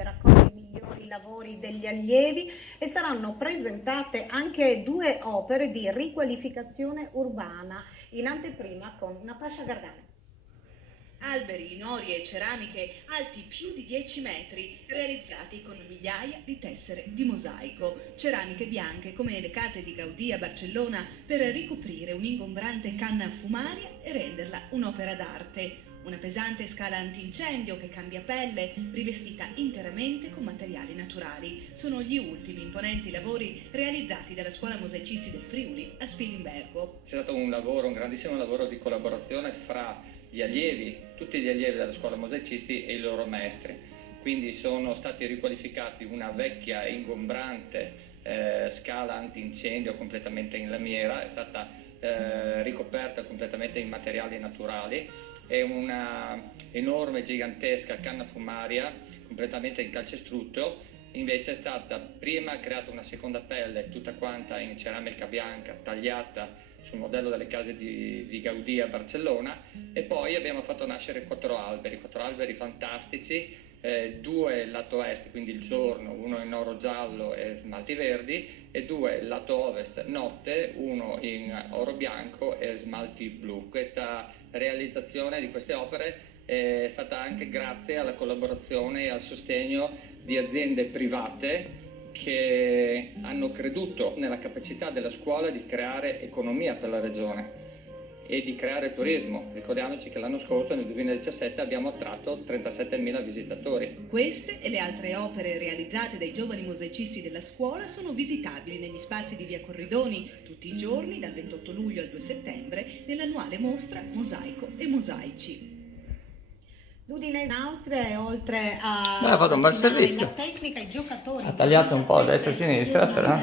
raccoglie i migliori lavori degli allievi e saranno presentate anche 2 opere di riqualificazione urbana in anteprima con Natascia Gargani. Alberi, nori e ceramiche alti più di 10 metri, realizzati con migliaia di tessere di mosaico, ceramiche bianche come le case di Gaudì a Barcellona, per ricoprire un'ingombrante canna fumaria e renderla un'opera d'arte. Una pesante scala antincendio che cambia pelle, rivestita interamente con materiali naturali. Sono gli ultimi imponenti lavori realizzati dalla Scuola Mosaicisti del Friuli a Spilimbergo. C'è stato un grandissimo lavoro di collaborazione fra gli allievi, tutti gli allievi della Scuola Mosaicisti e i loro maestri. Quindi sono stati riqualificati una vecchia ingombrante scala antincendio completamente in lamiera, è stata ricoperta completamente in materiali naturali, e una enorme, gigantesca canna fumaria completamente in calcestruzzo invece è stata prima creata una seconda pelle tutta quanta in ceramica bianca tagliata sul modello delle case di Gaudì a Barcellona, e poi abbiamo fatto nascere 4 alberi fantastici, 2 lato est, quindi il giorno, uno in oro giallo e smalti verdi, e 2 lato ovest notte, uno in oro bianco e smalti blu. Questa realizzazione di queste opere è stata anche grazie alla collaborazione e al sostegno di aziende private che hanno creduto nella capacità della scuola di creare economia per la regione e di creare turismo. Ricordiamoci che l'anno scorso, nel 2017, abbiamo attratto 37.000 visitatori. Queste e le altre opere realizzate dai giovani mosaicisti della scuola sono visitabili negli spazi di via Corridoni tutti i giorni dal 28 luglio al 2 settembre nell'annuale mostra Mosaico e Mosaici. L'Udinese in Austria e oltre Ha fatto un bel servizio. la tecnica, i giocatori Ha tagliato un po' a destra e a sinistra, però.